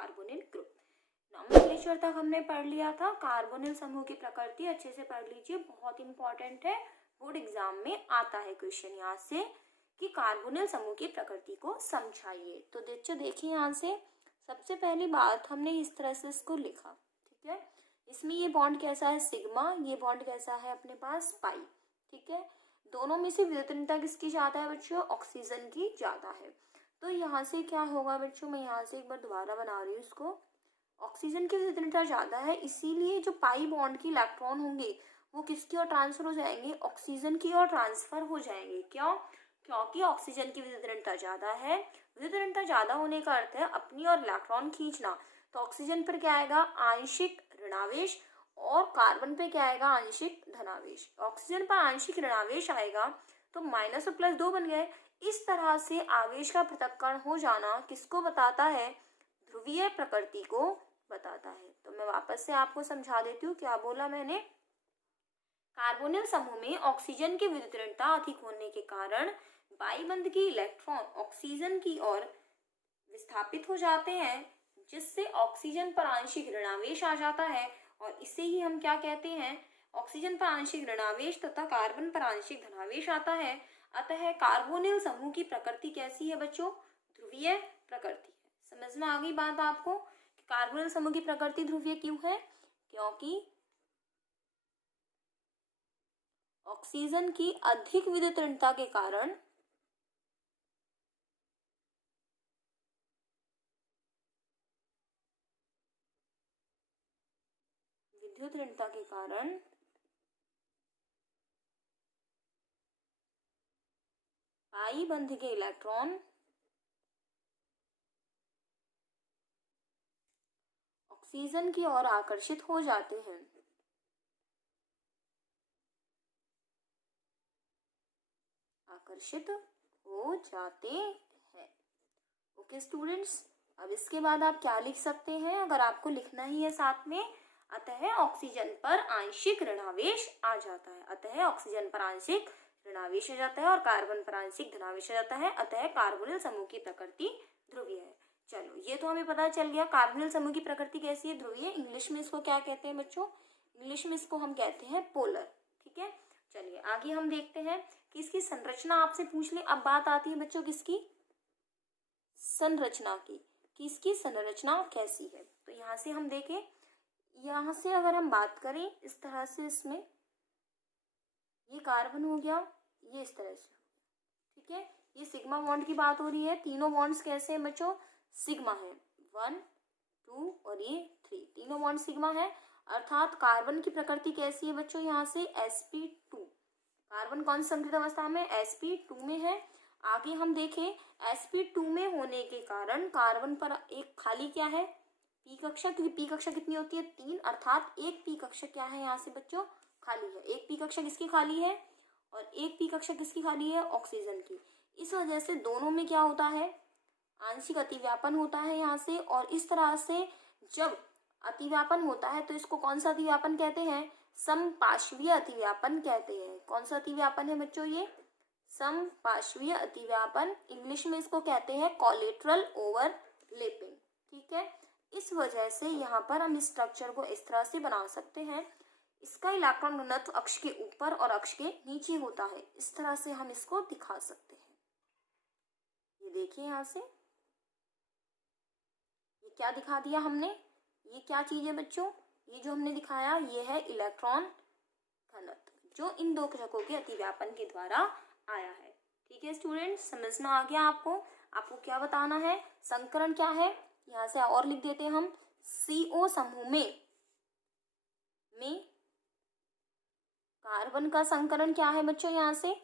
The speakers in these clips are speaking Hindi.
Carbonyl group. नॉमेनक्लेचर तक हमने पढ़ लिया था। कार्बोनिल समूह की प्रकृति अच्छे से पढ़ लीजिए, बहुत इंपॉर्टेंट है, बोर्ड एग्जाम में आता है क्वेश्चन यहाँ से कि कार्बोनिल समूह की प्रकृति को समझाइए। तो देखिए यहाँ से सबसे पहली बात हमने इस तरह से इसको लिखा, ठीक है। इसमें ये बॉन्ड कैसा है सिग्मा, ये बॉन्ड कैसा है अपने पास पाई, ठीक है। दोनों में से विद्युतनीयता किसकी ज्यादा है बच्चों, ऑक्सीजन की ज्यादा है। तो यहाँ से क्या होगा बच्चों, मैं यहाँ से एक बार दोबारा बना रही हूँ इसको, ऑक्सीजन की विद्युतनीयता ज्यादा है, इसीलिए जो पाई बॉन्ड के इलेक्ट्रॉन होंगे वो किसकी ओर ट्रांसफर हो जाएंगे, ऑक्सीजन की ओर ट्रांसफर हो जाएंगे। क्यों, क्योंकि ऑक्सीजन की विद्युतनीयता ज्यादा है। विद्युतनीयता ज्यादा होने का अर्थ है अपनी ओर इलेक्ट्रॉन खींचना। तो ऑक्सीजन पर क्या आएगा, आंशिक ऋणावेश, और कार्बन पे क्या आएगा, आंशिक धनावेश। ऑक्सीजन पर आंशिक ऋणावेश आएगा तो माइनस और प्लस 2 बन गए। इस तरह से आवेश का पृथक्करण हो जाना किसको बताता है, ध्रुवीय प्रकृति को बताता है। तो मैं वापस से आपको समझा देती हूँ, क्या बोला मैंने, कार्बोनिल समूह में ऑक्सीजन की विद्युतनीयता अधिक होने के कारण बाईबंध के इलेक्ट्रॉन ऑक्सीजन की ओर विस्थापित हो जाते हैं, जिससे ऑक्सीजन पर आंशिक ऋणावेश आ जाता है, और इसे ही हम क्या कहते हैं, ऑक्सीजन पर आंशिक ऋणावेश तथा कार्बन पर आंशिक धनावेश आता है। अतः कार्बोनिल समूह की प्रकृति कैसी है बच्चों, ध्रुवीय प्रकृति है। समझ में आ गई बात आपको कि कार्बोनिल समूह की प्रकृति ध्रुवीय क्यों है, क्योंकि ऑक्सीजन की अधिक विद्युतनीयता के कारण पाई बंध के इलेक्ट्रॉन ऑक्सीजन की ओर आकर्षित हो जाते हैं। ओके स्टूडेंट्स, अब इसके बाद आप क्या लिख सकते हैं, अगर आपको लिखना ही है साथ में, अतः ऑक्सीजन पर आंशिक ऋणावेश आ जाता है। अतः ऑक्सीजन पर आंशिक ऋणावेश आ जाता है और कार्बन पर आंशिक धनावेश आ जाता है। अतः कार्बोनिल समूह की प्रकृति ध्रुवीय है। चलो ये तो हमें पता चल गया कार्बोनिल समूह की प्रकृति कैसी है, ध्रुवीय। इंग्लिश में इसको क्या कहते हैं बच्चों, इंग्लिश में इसको हम कहते हैं पोलर, ठीक है। चलिए आगे हम देखते हैं कि इसकी संरचना आपसे पूछ ले। अब बात आती है बच्चों किसकी, संरचना की, कि इसकी संरचना कैसी है। तो यहाँ से हम देखें, यहाँ से अगर हम बात करें इस तरह से, इसमें ये कार्बन हो गया, ये इस तरह से, ठीक है। ये सिग्मा बॉन्ड की बात हो रही है। तीनों बॉन्ड्स कैसे हैं बच्चों, सिग्मा है, 1 2 और ये 3, तीनों बॉन्ड सिग्मा है। अर्थात कार्बन की प्रकृति कैसी है बच्चों, यहाँ से sp2, कार्बन कौन सी संकृत अवस्था में, sp2 में है। आगे हम देखें sp2 में होने के कारण कार्बन पर एक खाली क्या है, पी कक्षा, क्योंकि पी कक्षा कितनी होती है, 3, अर्थात एक पी कक्षा क्या है यहाँ से बच्चों, खाली है। एक पी कक्षा किसकी खाली है, और एक पी कक्षा किसकी खाली है, ऑक्सीजन की। इस वजह से दोनों में क्या होता है, आंशिक अतिव्यापन होता है यहाँ से। और इस तरह से जब अतिव्यापन होता है तो इसको कौन सा अतिव्यापन कहते हैं, समपार्श्वीय अतिव्यापन कहते हैं। कौन सा अतिव्यापन है बच्चों, ये समपार्श्वीय अतिव्यापन। इंग्लिश में इसको कहते हैं कोलेटरल ओवरलैपिंग, ठीक है। इस वजह से यहाँ पर हम स्ट्रक्चर को इस तरह से बना सकते हैं, इसका इलेक्ट्रॉन घनत्व अक्ष के ऊपर और अक्ष के नीचे होता है। इस तरह से हम इसको दिखा सकते हैं। ये देखिए यहाँ से, ये क्या दिखा दिया हमने, ये क्या चीज है बच्चों, ये जो हमने दिखाया ये है इलेक्ट्रॉन घनत्व, जो इन दो कक्षकों के अतिव्यापन के द्वारा आया है। ठीक है स्टूडेंट्स, समझ में आ गया आपको। आपको क्या बताना है, संकरण क्या है, यहाँ से और लिख देते हैं हम, CO समूह में कार्बन का संकरण क्या है बच्चों, यहाँ से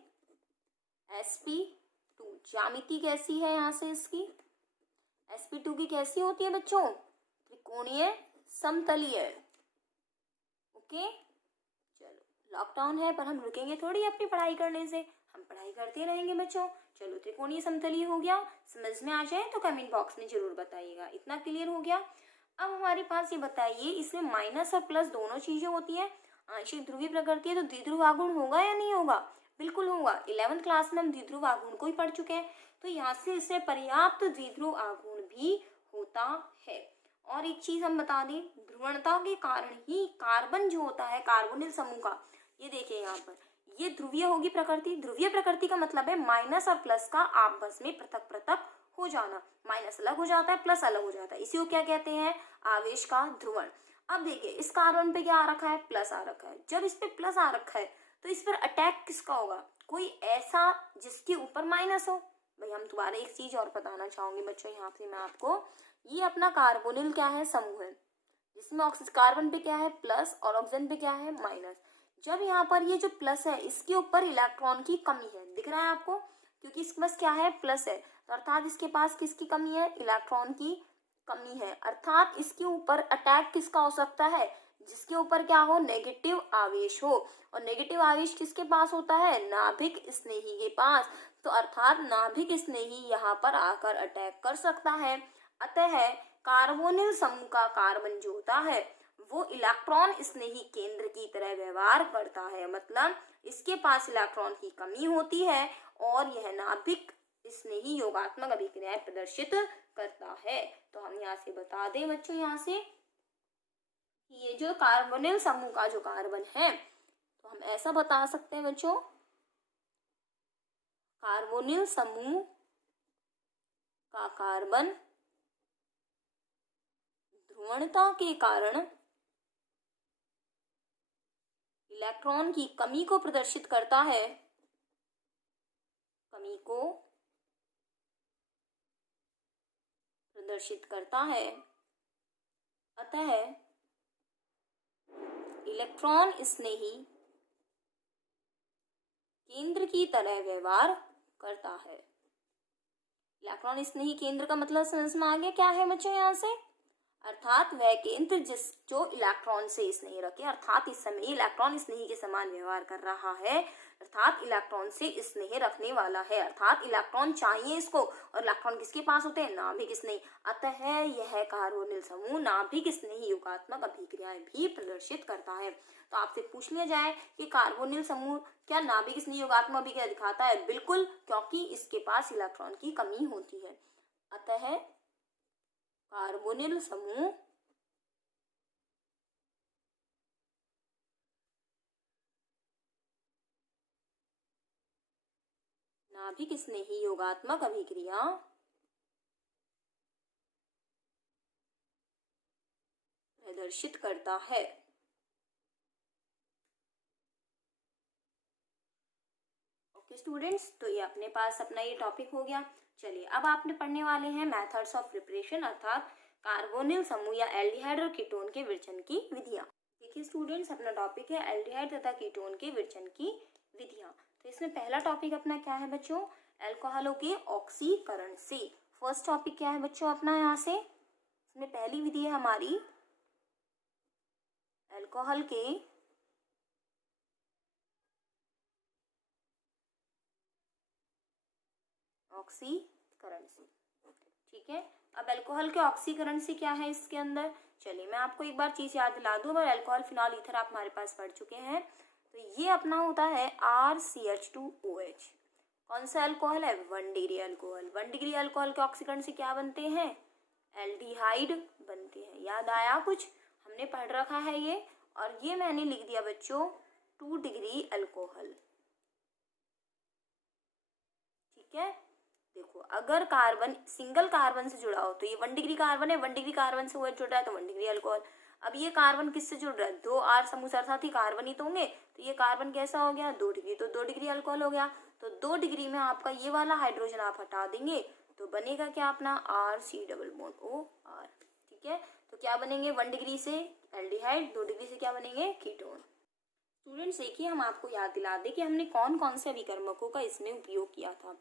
sp2। ज्यामिति कैसी है यहाँ से इसकी, sp2 की कैसी होती है बच्चों, त्रिकोणीय समतलीय। ओके चलो, लॉकडाउन है पर हम रुकेंगे थोड़ी अपनी पढ़ाई करने से, हम पढ़ाई करते रहेंगे बच्चों। चलो त्रिकोणीय समतलीय हो गया, समझ में आ जाए तो कमेंट बॉक्स में जरूर बताइएगा। इतना क्लियर हो गया। अब हमारे पास ये बताइए, इसमें माइनस और प्लस दोनों चीजें होती हैं, आंशिक ध्रुवीय प्रकृति है तो द्विध्रुव आघूर्ण होगा या नहीं होगा, बिल्कुल होगा। 11वीं क्लास में हम द्विध्रुव आघूर्ण को ही पढ़ चुके हैं, तो यहाँ से इससे पर्याप्त द्विध्रुव आघूर्ण भी होता है। और एक चीज हम बता दें, ध्रुवणता के कारण ही कार्बन जो होता है कार्बोनिल समूह का, ये देखिए यहाँ पर, ये ध्रुवीय होगी प्रकृति। ध्रुवीय प्रकृति का मतलब है माइनस और प्लस का आपस में पृथक पृथक हो जाना। माइनस अलग हो जाता है, प्लस अलग हो जाता है, इसी को क्या कहते हैं, आवेश का ध्रुवण। अब देखिए इस कार्बन पे क्या आ रखा है, प्लस आ रखा है। जब इस पे प्लस आ रखा है तो इस पर अटैक किसका होगा, कोई ऐसा जिसके ऊपर माइनस हो। भाई हम दोबारा एक चीज और बताना चाहूंगी बच्चों, यहाँ पे मैं आपको, ये अपना कार्बोनिल क्या है, समूह है, जिसमें ऑक्सीजन कार्बन पे क्या है प्लस और ऑक्सीजन पे क्या है माइनस। जब यहाँ पर ये जो प्लस है इसके ऊपर इलेक्ट्रॉन की कमी है, दिख रहा है आपको, क्योंकि इसके पास क्या है, प्लस है, तो अर्थात इसके पास किसकी कमी है, इलेक्ट्रॉन की कमी है। अर्थात इसके ऊपर अटैक किसका हो सकता है, जिसके ऊपर क्या हो, नेगेटिव आवेश हो। और नेगेटिव आवेश किसके पास होता है, नाभिक स्नेही के पास। तो अर्थात नाभिक स्नेही यहाँ पर आकर अटैक कर सकता है। अतः कार्बोनिल समूह का कार्बन जो होता है वो इलेक्ट्रॉन स्नेही केंद्र की तरह व्यवहार करता है, मतलब इसके पास इलेक्ट्रॉन की कमी होती है और यह नाभिक स्नेही योगात्मक अभिक्रियाएं प्रदर्शित करता है। तो हम यहाँ से बता दें बच्चों, यहाँ से ये जो कार्बोनिल समूह का जो कार्बन है, तो हम ऐसा बता सकते हैं बच्चों, कार्बोनिल समूह का कार्बन ध्रुवणता के कारण इलेक्ट्रॉन की कमी को प्रदर्शित करता है, कमी को प्रदर्शित करता है। अतः इलेक्ट्रॉन स्नेही केंद्र की तरह व्यवहार करता है। इलेक्ट्रॉन स्नेही केंद्र का मतलब समझ में आ गया क्या है बच्चों, यहाँ से अर्थात वह केंद्र जो इलेक्ट्रॉन से स्नेह रखे, अर्थात इस समय इलेक्ट्रॉन स्नेही के समान व्यवहार कर रहा है, अर्थात इलेक्ट्रॉन से स्नेह रखने वाला है, अर्थात इलेक्ट्रॉन चाहिए इसको, और इलेक्ट्रॉन किसके पास होते हैं, नाभिक स्नेही। अतः यह कार्बोनिल समूह नाभिक स्नेही योगात्मक अभिक्रियाएं भी प्रदर्शित करता है। तो आपसे पूछ लिया जाए कि कार्बोनिल समूह क्या नाभिक स्नेही योगात्मक अभिक्रिया दिखाता है, बिल्कुल, क्योंकि इसके पास इलेक्ट्रॉन की कमी होती है। अतः कार्बोनिल समूह नाभिक स्नेही योगात्मक अभिक्रिया प्रदर्शित करता है। ओके स्टूडेंट्स, तो ये अपने पास अपना ये टॉपिक हो गया। चलिए अब आपने पढ़ने वाले हैं मेथड्स ऑफ प्रिपरेशन, अर्थात कार्बोनिल समूह या एल्डिहाइड और कीटोन के विरचन की विधियां। देखिए स्टूडेंट्स, अपना टॉपिक है एल्डिहाइड तथा कीटोन के विरचन की विधियां। तो इसमें पहला टॉपिक अपना क्या है बच्चों, अल्कोहलों के ऑक्सीकरण से। फर्स्ट टॉपिक क्या है बच्चों अपना, यहाँ से इसमें पहली विधि है हमारी अल्कोहल के ऑक्सीकरण से। ठीक है, अब अल्कोहल के ऑक्सीकरण से क्या है इसके अंदर, चलिए मैं आपको एक बार चीज याद दिला दूं। अगर अल्कोहल फिनॉल ईथर आप हमारे पास पढ़ चुके हैं, तो ये अपना होता है RCH2OH। कौन सा अल्कोहल है, 1 डिग्री अल्कोहल। 1 डिग्री अल्कोहल के ऑक्सीकरण से क्या बनते हैं, एल्डिहाइड बनते हैं। याद आया कुछ, हमने पढ़ रखा है ये। और ये मैंने लिख दिया बच्चों 2 डिग्री अल्कोहल। ठीक है, देखो अगर कार्बन सिंगल कार्बन से जुड़ा हो तो ये 1 डिग्री कार्बन है, 1 डिग्री कार्बन से OH जुड़ रहा है तो 1 डिग्री अल्कोहल। अब ये कार्बन किससे जुड़ रहा है, 2 R समूह साथ ही कार्बन ही तो होंगे, तो ये कार्बन कैसा हो गया, 2 डिग्री, तो 2 डिग्री अल्कोहल हो गया। तो 2 डिग्री में आपका ये वाला हाइड्रोजन आप हटा देंगे तो बनेगा क्या अपना RC≡OR। ठीक है, तो क्या बनेंगे, 1 डिग्री से एल्डिहाइड, 2 डिग्री से क्या बनेंगे, कीटोन। स्टूडेंट्स देखिए, हम आपको याद दिला दें कि हमने कौन कौन से अभिकर्मकों का इसमें उपयोग किया था।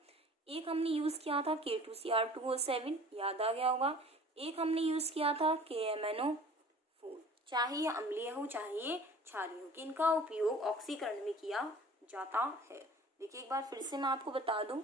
एक हमने यूज किया था K2Cr2O7, याद आ गया होगा। एक हमने यूज किया था KMnO4, चाहे ये अम्लीय हो चाहे ये क्षारीय हो, इनका उपयोग ऑक्सीकरण में किया जाता है। देखिए एक बार फिर से मैं आपको बता दूं,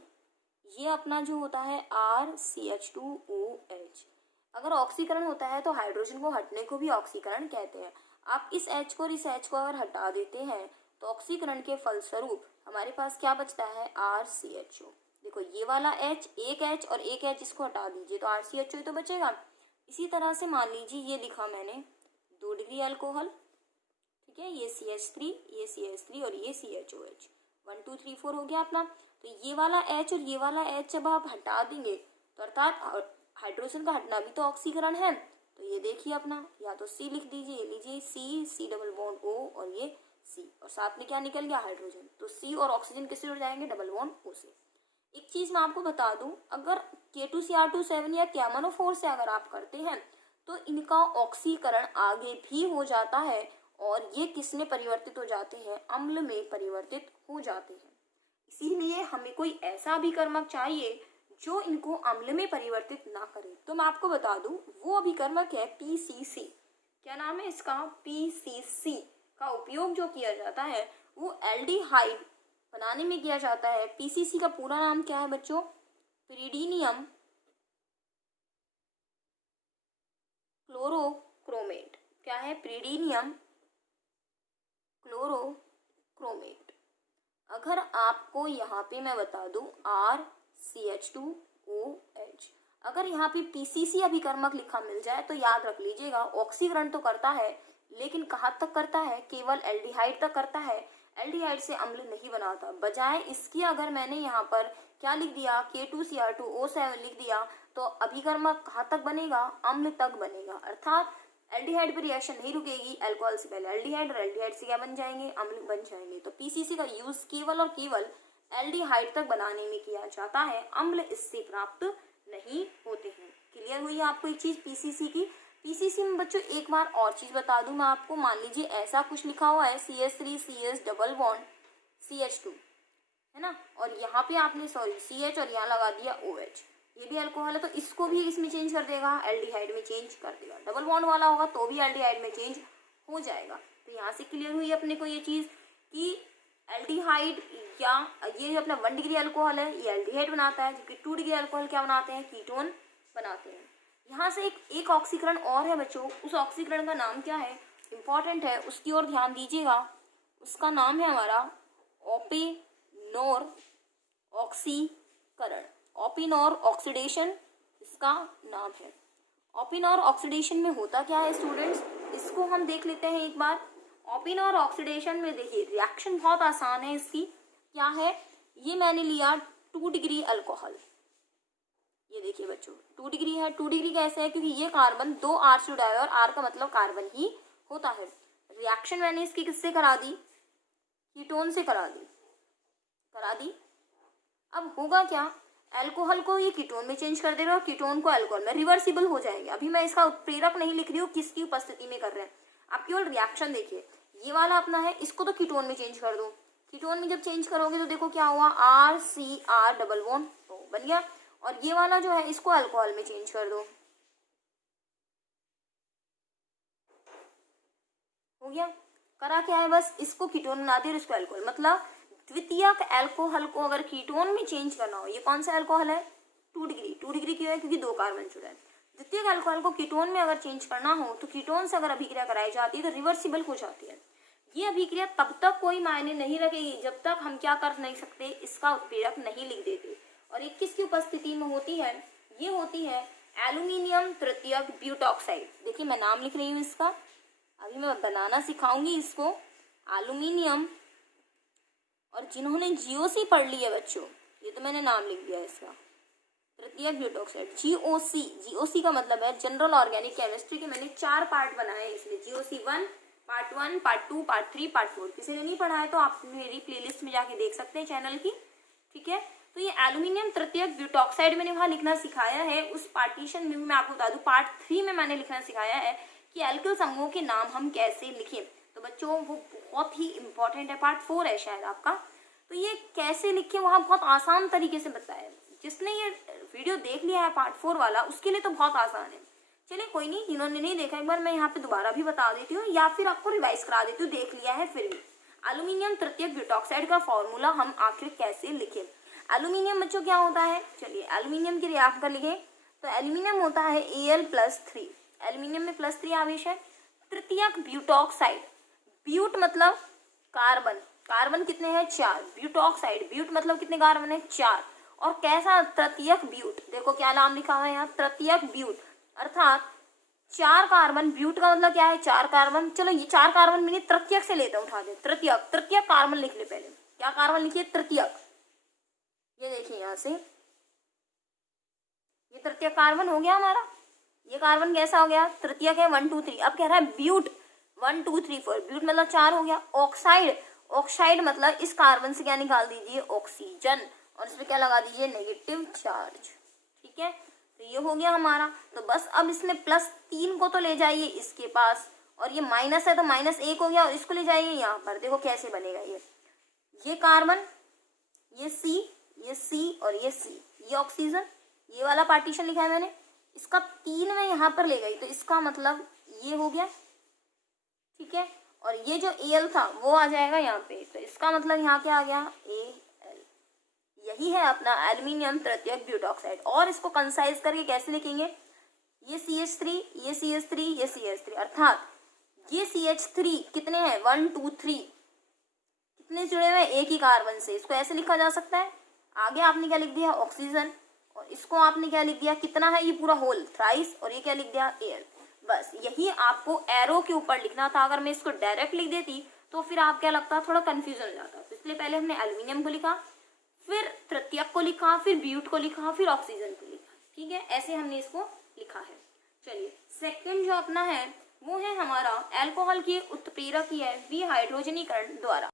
ये अपना जो होता है RCH2OH, अगर ऑक्सीकरण होता है तो हाइड्रोजन को हटने को भी ऑक्सीकरण कहते हैं। आप इस H को और इस H को अगर हटा देते हैं तो ऑक्सीकरण के फलस्वरूप हमारे पास क्या बचता है, RCHO। देखो ये वाला H, एक H और एक H इसको हटा दीजिए तो RCHO तो बचेगा। इसी तरह से मान लीजिए ये लिखा मैंने 2 डिग्री अल्कोहल, ठीक है, ये CH3, ये CH3 और ये CHOH, 1 2 3 4 हो गया अपना। तो ये वाला H और ये वाला H जब आप हटा देंगे तो अर्थात हाइड्रोजन का हटना भी तो ऑक्सीकरण है, तो ये देखिए अपना, या तो C लिख दीजिए, ये लीजिए C डबल बॉन्ड O और ये C, और साथ में क्या निकल गया हाइड्रोजन, तो C और ऑक्सीजन किससे जुड़ जाएंगे, डबल बॉन्ड O से। एक चीज मैं आपको बता दूं, अगर K2Cr2 या KMnO4 से अगर आप करते हैं तो इनका ऑक्सीकरण आगे भी हो जाता है और ये किस में परिवर्तित हो जाते हैं, अम्ल में परिवर्तित हो जाते हैं। इसीलिए हमें कोई ऐसा अभिकर्मक चाहिए जो इनको अम्ल में परिवर्तित ना करे। तो मैं आपको बता दूं, वो अभिकर्मक है PCC। क्या नाम है इसका, PCC का उपयोग जो किया जाता है वो एल्डिहाइड बनाने में किया जाता है। PCC का पूरा नाम क्या है बच्चों, पिरिडीनियम क्लोरोक्रोमेट। क्या है, पिरिडीनियम क्लोरोक्रोमेट। अगर आपको यहाँ पे मैं बता दूं RCH2OH, अगर यहाँ पे PCC अभिकर्मक लिखा मिल जाए तो याद रख लीजिएगा, ऑक्सीकरण तो करता है लेकिन कहाँ तक करता है, केवल एल्डिहाइड तक करता है, एल्डिहाइड से अम्ल नहीं बनाता। बजाय इसकी अगर मैंने यहाँ पर क्या लिख दिया, K2Cr2O7 लिख दिया, तो अभिकर्मक कहाँ तक बनेगा, अम्ल तक बनेगा। अर्थात एल्डिहाइड पर रिएक्शन नहीं रुकेगी, अल्कोहल से पहले एल्डिहाइड और एल्डिहाइड से क्या बन जाएंगे, अम्ल बन जाएंगे। तो PCC का यूज केवल और केवल एल्डिहाइड तक बनाने में किया जाता है, अम्ल इससे प्राप्त नहीं होते हैं। क्लियर हुई आपको एक चीज PCC की। PCC में बच्चों एक बार और चीज बता दूं मैं आपको, मान लीजिए ऐसा कुछ लिखा हुआ है CH3 CH double bond CH2, है ना, और यहाँ पे आपने CH और यहाँ लगा दिया OH, ये भी अल्कोहल है, तो इसको भी इसमें चेंज कर देगा, एल्डिहाइड में चेंज कर देगा। डबल बॉन्ड वाला होगा तो भी एल्डिहाइड में चेंज हो जाएगा। तो यहाँ से क्लियर हुई अपने को ये चीज कि एल्डिहाइड या ये अपना 1 डिग्री अल्कोहल है, ये एल्डिहाइड बनाता है, जबकि 2 डिग्री अल्कोहल क्या बनाते हैं, कीटोन बनाते हैं। यहाँ से एक ऑक्सीकरण और है बच्चों, उस ऑक्सीकरण का नाम क्या है, इंपॉर्टेंट है, उसकी ओर ध्यान दीजिएगा। उसका नाम है हमारा ओपेनोर ऑक्सीकरण, ओपेनोर ऑक्सीडेशन इसका नाम है। ओपेनोर ऑक्सीडेशन में होता क्या है स्टूडेंट्स, इसको हम देख लेते हैं एक बार। ओपेनोर ऑक्सीडेशन में देखिए रिएक्शन बहुत आसान है इसकी। क्या है, ये मैंने लिया 2 डिग्री अल्कोहल, ये देखिए बच्चों 2 डिग्री है। 2 डिग्री कैसे है, क्योंकि ये कार्बन 2 R से जुड़ा है और R का मतलब कार्बन ही होता है। रिएक्शन मैंने इसकी किससे करा दी, कीटोन से करा दी। अब होगा क्या, अल्कोहल को ये कीटोन में चेंज कर देगा और कीटोन को अल्कोहल में, रिवर्सिबल हो जाएंगे। अभी मैं इसका उत्प्रेरक नहीं लिख रही हूँ किसकी उपस्थिति में कर रहे हैं, आप केवल रिएक्शन देखिए। ये वाला अपना है, इसको तो कीटोन में चेंज कर दो, कीटोन में जब चेंज करोगे तो देखो क्या हुआ, RCR डबल बॉन्ड O बन गया। और ये वाला जो है इसको अल्कोहल में चेंज कर दो, हो गया। करा क्या है, बस इसको कीटोन बना दिया और इसको अल्कोहल, मतलब द्वितीयक अल्कोहल को अगर कीटोन में चेंज करना हो, ये कौन सा अल्कोहल है, 2 डिग्री। 2 डिग्री क्यों है, क्योंकि 2 कार्बन जुड़ा है। द्वितीयक अल्कोहल को कीटोन में अगर चेंज करना हो तो कीटोन से अगर अभिक्रिया कराई जाती है तो रिवर्सिबल हो जाती है। ये अभिक्रिया तब तक कोई मायने नहीं रखेगी जब तक हम क्या कर नहीं सकते, इसका उत्प्रेरक नहीं लिख देते। और एक किसकी उपस्थिति में होती है, ये होती है एल्यूमिनियम तृतीयक ब्यूटॉक्साइड। देखिए मैं नाम लिख रही हूँ इसका, अभी मैं बनाना सिखाऊंगी इसको, एल्यूमिनियम। और जिन्होंने GOC पढ़ ली है बच्चों, ये तो मैंने नाम लिख दिया इसका, तृतीयक ब्यूटॉक्साइड GOC का मतलब है जनरल ऑर्गेनिक केमिस्ट्री के मैंने 4 पार्ट बनाए हैं इसमें, GOC 1 part 1 part 2 part 3 part 4। किसी ने नहीं पढ़ा है तो आप मेरी प्लेलिस्ट में जाके देख सकते हैं चैनल की, ठीक है। तो ये एल्यूमिनियम तृतीयक ब्यूटॉक्साइड मैंने वहाँ लिखना सिखाया है। उस पार्टीशन में मैं आपको बता दूं, पार्ट 3 में मैंने लिखना सिखाया है कि एल्किल समूह के नाम हम कैसे लिखें। तो बच्चों वो बहुत ही इंपॉर्टेंट है, पार्ट 4 है शायद आपका। तो ये कैसे लिखें वहाँ बहुत आसान तरीके से बताया है। जिसने ये वीडियो देख लिया है पार्ट 4 वाला, उसके लिए तो बहुत आसान है। चलिए कोई नहीं, जिन्होंने नहीं देखा एक बार मैं यहाँ पे दोबारा भी बता देती हूँ या फिर आपको रिवाइज करा देती हूँ, देख लिया है फिर भी। एल्यूमिनियम तृतीयक ब्यूटॉक्साइड का फॉर्मूला हम आखिर कैसे लिखें। एल्यूमिनियम बच्चों क्या होता है, चलिए एल्यूमिनियम की रिएक्ट कर लिखे तो एल्यूमिनियम होता है Al+3, एल्यूमिनियम में +3 आवेश है। तृतीयक ब्यूटॉक्साइड, ब्यूट मतलब कार्बन, कार्बन कितने हैं 4, ब्यूटॉक्साइड ब्यूट मतलब कितने कार्बन है 4। और कैसा तृतीयक ब्यूट, देखो क्या नाम लिखा हुआ है यहाँ, तृतीयक ब्यूट, अर्थात 4 कार्बन, ब्यूट का मतलब क्या है 4 कार्बन। चलो ये 4 कार्बन मैंने तृतीयक से लेते हैं, उठा दे तृतीयक, तृतीयक कार्बन लिख ले पहले। क्या कार्बन लिखिए तृतीयक। ये देखिए यहाँ से ये तृतीयक कार्बन हो गया हमारा। ये कार्बन कैसा हो गया तृतीयक है 1 2 3। अब कह रहा है ब्यूट 1 2 3 4, ब्यूट मतलब 4 हो गया। ऑक्साइड, ऑक्साइड मतलब इस कार्बन से क्या निकाल दीजिए ऑक्सीजन, और इसमें क्या लगा दीजिए नेगेटिव चार्ज। ठीक है, तो ये हो गया हमारा। तो बस अब इसमें +3 को तो ले जाइए इसके पास, और ये माइनस है तो -1 हो गया, और इसको ले जाइए यहाँ पर। देखो कैसे बनेगा ये कार्बन, ये C और ये C, ये ऑक्सीजन, ये वाला पार्टीशन लिखा है मैंने, इसका 3 में यहाँ पर ले गई तो इसका मतलब ये हो गया। ठीक है, और ये जो Al था वो आ जाएगा यहाँ पे, तो इसका मतलब यहाँ क्या आ गया Al। यही है अपना एल्यूमिनियम तृतीयक ब्यूटॉक्साइड। और इसको कंसाइज करके कैसे लिखेंगे, ये CH3, ये CH3, ये CH3, अर्थात ये CH3 कितने हैं 1 2 3, कितने जुड़े हुए एक ही कार्बन से। इसको ऐसे लिखा जा सकता है। आगे आपने क्या लिख दिया ऑक्सीजन, और इसको आपने क्या लिख दिया कितना है ये पूरा होल थ्राइस, और ये क्या लिख दिया एयर। बस यही आपको एरो के ऊपर लिखना था। अगर मैं इसको डायरेक्ट लिख देती तो फिर आप क्या लगता थोड़ा कंफ्यूजन हो जाता। तो इसलिए पहले हमने एल्यूमिनियम को लिखा, फिर तृतीयक को लिखा, फिर ब्यूट को लिखा, फिर ऑक्सीजन को लिखा। ठीक है, ऐसे हमने इसको लिखा है। चलिए सेकंड जो अपना है वो है हमारा एल्कोहल के उत्प्रेरक है विहाइड्रोजनीकरण द्वारा।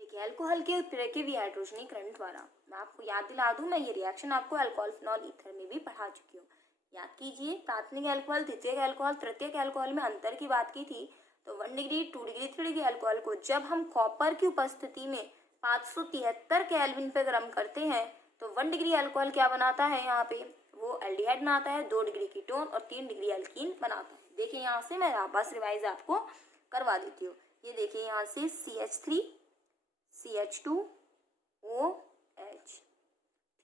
देखिए एल्कोहल के उत्प्रेरक विहाइड्रोजनीकरण द्वारा, मैं आपको याद दिला दूं, मैं ये रिएक्शन आपको अल्कोहल फिनॉल ईथर में भी पढ़ा चुकी हूँ। याद कीजिए प्राथमिक अल्कोहल, द्वितीयक अल्कोहल, तृतीयक अल्कोहल में अंतर की बात की थी। तो 1 डिग्री 2 डिग्री 3 डिग्री अल्कोहल को जब हम कॉपर की उपस्थिति में 573 केल्विन पे गर्म करते हैं तो 1 डिग्री अल्कोहल क्या बनाता है यहाँ पे, वो एल्डिहाइड बनाता है, 2 डिग्री कीटोन और 3 डिग्री एल्कीन बनाता है। देखिए यहाँ से मैं बस रिवाइज आपको करवा देती हूँ। ये देखिए यहाँ से CH3 CH2OH।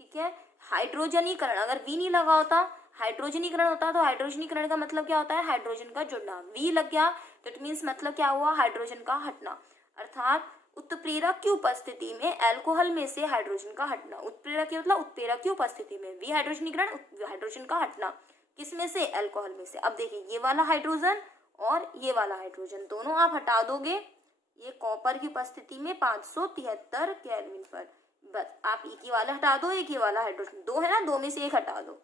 ठीक है, हाइड्रोजनीकरण, अगर V नहीं लगा होता हाइड्रोजनीकरण होता तो हाइड्रोजनीकरण का मतलब क्या होता है हाइड्रोजन का जुड़ना। V लग गया दैट मीन्स मतलब क्या हुआ हाइड्रोजन का हटना, अर्थात उत्प्रेरक की उपस्थिति में अल्कोहल में से हाइड्रोजन का हटना। उत्प्रेरक मतलब उत्प्रेरक की उपस्थिति में V हाइड्रोजनीकरण, हाइड्रोजन का हटना किस में से अल्कोहल में से। अब देखिए ये वाला हाइड्रोजन और ये वाला हाइड्रोजन दोनों आप हटा दोगे ये कॉपर की उपस्थिति में 573 केल्विन पर। बस आप एक ही वाला हटा दो, एक ही वाला हाइड्रोजन, दो है ना, दो में से एक हटा दो।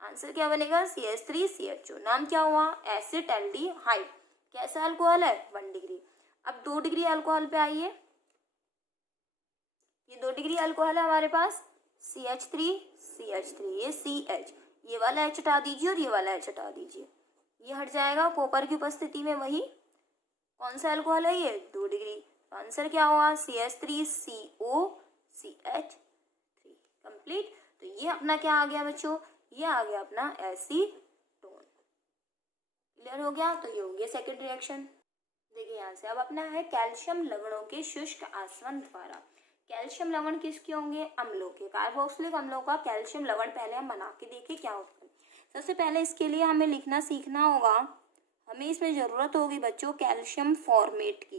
आंसर क्या बनेगा CH3CHO। नाम क्या हुआ एसिटाल्डिहाइड। कैसा अल्कोहल है 1 डिग्री। अब 2 डिग्री अल्कोहल पे आइए, ये 2 डिग्री अल्कोहल है हमारे पास CH3CH3, ये CH, ये वाला H हटा दीजिए और ये वाला H हटा दीजिए, ये हट जाएगा कॉपर की उपस्थिति में। वही कौन सा अल्कोहल है ये 2 डिग्री। आंसर क्या हुआ CH3COCH3 कंप्लीट। तो ये अपना क्या आ गया बच्चों, ये आ गया अपना एसीटोन। क्लियर हो गया। तो ये हो गया सेकंड रिएक्शन। देखिए यहाँ से अब अपना है कैल्शियम लवणों के शुष्क आसवन द्वारा। कैल्शियम लवण किसके होंगे अम्लों के, कार्बोक्सिलिक अम्लों का कैल्शियम लवण पहले हम बना के देखें क्या होता है। सबसे पहले इसके लिए हमें लिखना सीखना होगा, हमें इसमें ज़रूरत होगी बच्चों कैल्शियम फॉर्मेट की।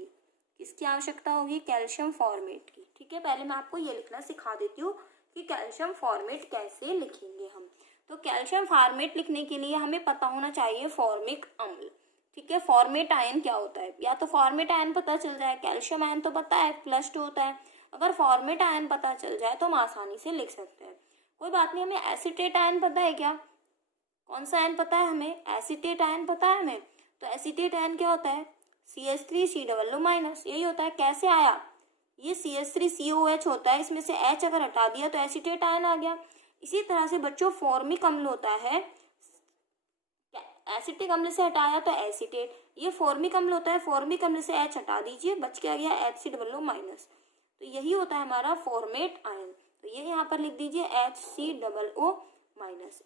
किसकी आवश्यकता होगी कैल्शियम फॉर्मेट की। ठीक है, पहले मैं आपको ये लिखना सिखा देती हूँ कि कैल्शियम फॉर्मेट कैसे लिखेंगे हम। तो कैल्शियम फॉर्मेट लिखने के लिए हमें पता होना चाहिए फॉर्मिक अम्ल। ठीक है, फॉर्मेट आयन क्या होता है, या तो फॉर्मेट आयन पता चल जाए, कैल्शियम आयन तो पता है +2 होता है, अगर फॉर्मेट आयन पता चल जाए तो हम आसानी से लिख सकते हैं। कोई बात नहीं, हमें एसीटेट आयन पता है क्या, कौन सा आयन पता है हमें, एसीटेट आयन पता है हमें। तो एसीटेट आयन क्या होता है CH3COO-, यही होता है। कैसे आया, ये CH3COOH होता है, इसमें से H अगर हटा दिया तो एसीटेट आयन आ गया। इसी तरह से बच्चों फॉर्मिक अम्ल होता है, एसिटिक अम्ल से हटाया तो एसीटेट, ये फॉर्मिक अम्ल होता है, फॉर्मिक अम्ल से H हटा दीजिए बच के आ गया HCOO-। तो यही होता है हमारा फॉर्मेट आयन। तो ये यहाँ पर लिख दीजिए HCOO-।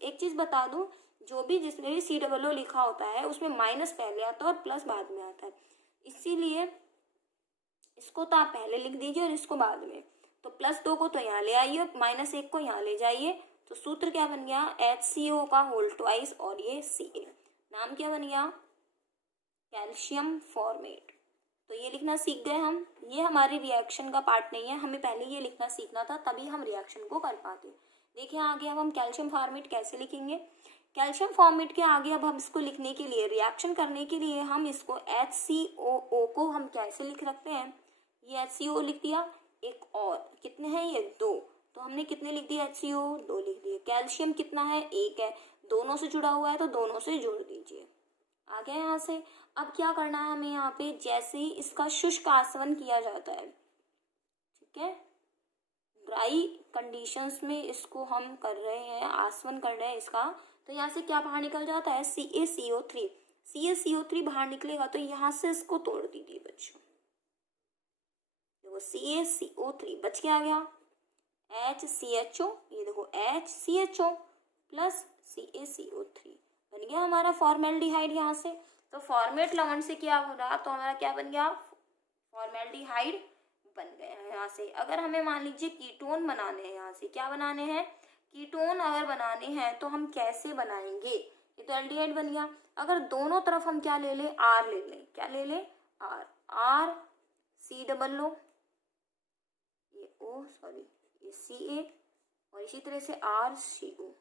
एक चीज बता दूं, जो भी जिसमें भी COO लिखा होता है उसमें माइनस पहले आता है और प्लस बाद में आता है, इसीलिए इसको तो आप पहले लिख दीजिए और इसको बाद में। तो +2 को तो यहाँ ले आइए, -1 को यहाँ ले जाइए, तो सूत्र क्या बन गया HCO का होल ट्वाइस और ये Ca। नाम क्या बन गया कैल्शियम फॉर्मेट। तो ये लिखना सीख गए हम। ये हमारी रिएक्शन का पार्ट नहीं है, हमें पहले ये लिखना सीखना था तभी हम रिएक्शन को कर पाते। देखिए आगे अब हम कैल्शियम फॉर्मेट कैसे लिखेंगे। कैल्शियम फॉर्मेट के आगे अब हम इसको लिखने के लिए, रिएक्शन करने के लिए हम इसको HCOO को हम कैसे लिख रखते हैं, ये HCO लिख दिया, एक और कितने हैं ये 2, तो हमने कितने लिख दिए HCO 2 लिख दिए। कैल्शियम कितना है 1 है, दोनों से जुड़ा हुआ है तो दोनों से जोड़ दीजिए। आ गया यहाँ से। अब क्या करना है हमें यहाँ पे, जैसे ही इसका शुष्क आसवन किया जाता है, ठीक है, ड्राई कंडीशंस में इसको हम कर रहे हैं, आसवन कर रहे हैं इसका, तो यहाँ से क्या बाहर निकल जाता है CaCO3। CaCO3 बाहर निकलेगा तो यहाँ से इसको तोड़ दीजिए बच्चों, देखो CaCO3 बच के आ गया, HCHO, ये देखो HCHO प्लस CaCO3 बन गया हमारा फॉर्मेल्डिहाइड। यहाँ से तो फॉर्मेट लवण से क्या हो रहा, तो हमारा क्या बन गया, फॉर्मेल्डिहाइड बन गया है। यहाँ से अगर हमें मान लीजिए कीटोन बनाने हैं, यहाँ से क्या बनाने हैं, कीटोन अगर बनाने हैं तो हम कैसे बनाएंगे, ये तो एल्डिहाइड बन गया। अगर दोनों तरफ हम क्या ले लें, R ले लें, क्या ले लें, R C डबल लो, ये O सॉरी ये Ca और इसी तरह से RCO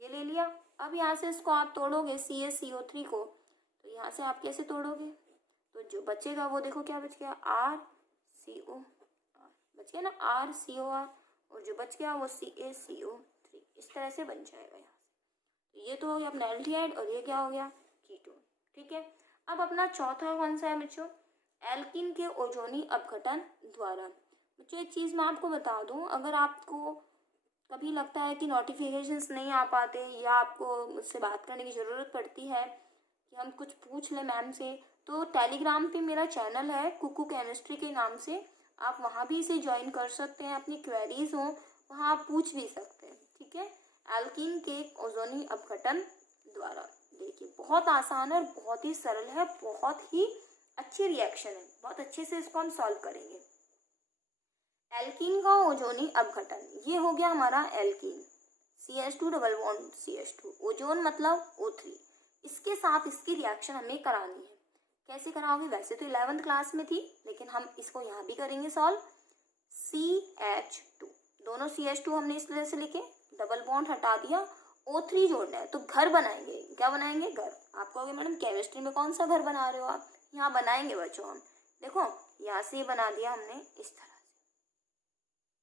ये ले लिया। अब यहाँ से इसको आप तोड़ोगे CaCO3 को, तो यहाँ से आप कैसे तोड़ोगे, तो जो बचेगा वो देखो क्या बच गया, RCO बच गया ना, RCOR, और जो बच गया वो CaCO3, इस तरह से बन जाएगा। यहाँ से ये तो हो गया अपना एल्डिहाइड और ये क्या हो गया, कीटोन। ठीक है, अब अपना चौथा कौन सा है बच्चों, एल्किन के ओजोनी अपघटन द्वारा। बच्चों एक चीज़ मैं आपको बता दूं, अगर आपको कभी लगता है कि नोटिफिकेशंस नहीं आ पाते या आपको मुझसे बात करने की ज़रूरत पड़ती है कि हम कुछ पूछ लें मैम से, तो टेलीग्राम पे मेरा चैनल है कुकू केमिस्ट्री के नाम से, आप वहाँ भी इसे ज्वाइन कर सकते हैं, अपनी क्वेरीज हो वहाँ आप पूछ भी सकते हैं। ठीक है, एल्कीन के ओजोनी अपघटन द्वारा, देखिए बहुत आसान है, बहुत ही सरल है, बहुत ही अच्छी रिएक्शन है, बहुत अच्छे से इसको हम सॉल्व करेंगे। एल्कीन का ओजोनी अपघटन, ये हो गया हमारा alkene, CH2 double bond CH2, ozone मतलब O3, इसके साथ इसकी रिएक्शन हमें करानी है। कैसे कराओगे, वैसे तो 11th क्लास में थी, लेकिन हम इसको यहाँ भी करेंगे सॉल्व। CH2, दोनों CH2 हमने इस तरह से लिखे, डबल बॉन्ड हटा दिया, O3 जोड़ना है तो घर बनाएंगे, क्या बनाएंगे, घर। आप कहोगे मैडम केमिस्ट्री में कौन सा घर बना रहे हो आप, यहाँ बनाएंगे बच्चों हम, देखो यहाँ से बना दिया हमने, इस तरह से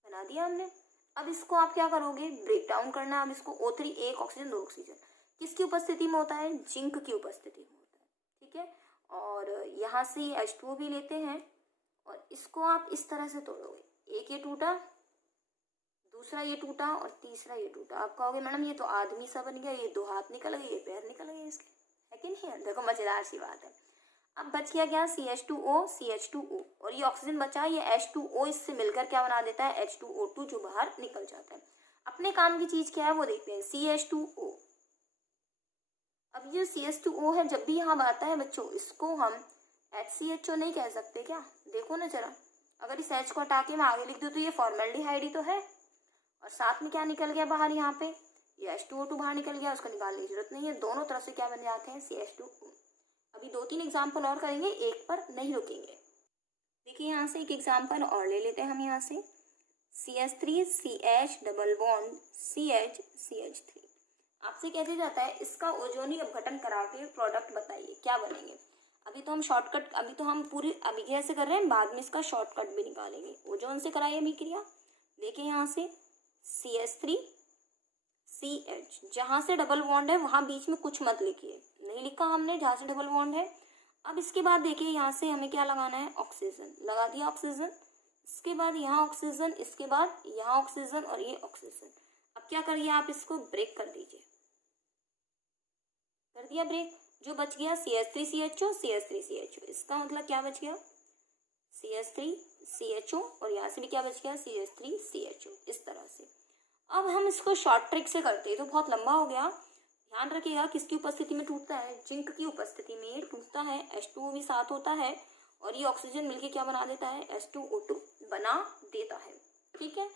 बना दिया हमने। अब इसको आप क्या करोगे, ब्रेक डाउन करना है। अब इसको O3 1 ऑक्सीजन 2 ऑक्सीजन किसकी उपस्थिति में होता है, जिंक की उपस्थिति में होता है। ठीक है, और यहाँ से H2O भी लेते हैं और इसको आप इस तरह से तोड़ोगे, एक ये टूटा, दूसरा ये टूटा और तीसरा ये टूटा। आप कहोगे मैडम ये तो आदमी सा बन गया, ये 2 हाथ निकल गए, ये पैर निकल गए इसके, है कि नहीं है। देखो मजेदार सी बात है। अब बच गया क्या, CH2O CH2O, और ये ऑक्सीजन बचा, ये H2O इससे मिलकर क्या बना देता है, H2O2, जो बाहर निकल जाता है। अपने काम की चीज क्या है वो देखते हैं, CH2O। अब ये CH2O है, जब भी यहाँ आता है बच्चों, इसको हम HCHO नहीं कह सकते क्या, देखो ना जरा, अगर इस H को हटा के मैं आगे लिख दूँ तो ये फॉर्मेल्डिहाइड ही तो है, और साथ में क्या निकल गया बाहर, यहाँ पे ये H2O2 बाहर निकल गया, उसको निकालने की जरूरत नहीं है, दोनों तरफ से क्या बन जाते हैं, CH2O। अभी 2-3 एग्जाम्पल और करेंगे, एक पर नहीं रुकेंगे। देखिए यहाँ से एक एग्जाम्पल और ले लेते हैं हम, यहाँ से CH3CH डबल बॉन्ड CH आपसे कैसे जाता है, इसका ओजोनी अपघटन करा के प्रोडक्ट बताइए क्या बनेंगे। अभी तो हम शॉर्टकट, अभी तो हम पूरी अभिक्रिया से कर रहे हैं, बाद में इसका शॉर्टकट भी निकालेंगे। ओजोन से कराइए अभिक्रिया, देखिए यहाँ से CH3CH, जहाँ से डबल बॉन्ड है वहाँ बीच में कुछ मत लिखिए, नहीं लिखा हमने जहाँ से डबल बॉन्ड है। अब इसके बाद देखिए यहाँ से हमें क्या लगाना है, ऑक्सीजन, लगा दिया ऑक्सीजन, इसके बाद यहाँ ऑक्सीजन, इसके बाद यहाँ ऑक्सीजन और ये ऑक्सीजन। अब क्या करिए, आप इसको ब्रेक कर दीजिए, कर दिया ब्रेक, जो बच गया CH3CHO CH3CHO, इसका मतलब क्या बच गया, CH3CHO, और यहाँ से भी क्या बच गया, CH3CHO, इस तरह से। अब हम इसको शॉर्ट ट्रिक से करते हैं तो बहुत लंबा हो गया, ध्यान रखिएगा किसकी उपस्थिति में टूटता है, जिंक की उपस्थिति में टूटता है, H2O भी साथ होता है और ये ऑक्सीजन मिलके क्या बना देता है, H2O2 बना देता है। ठीक है,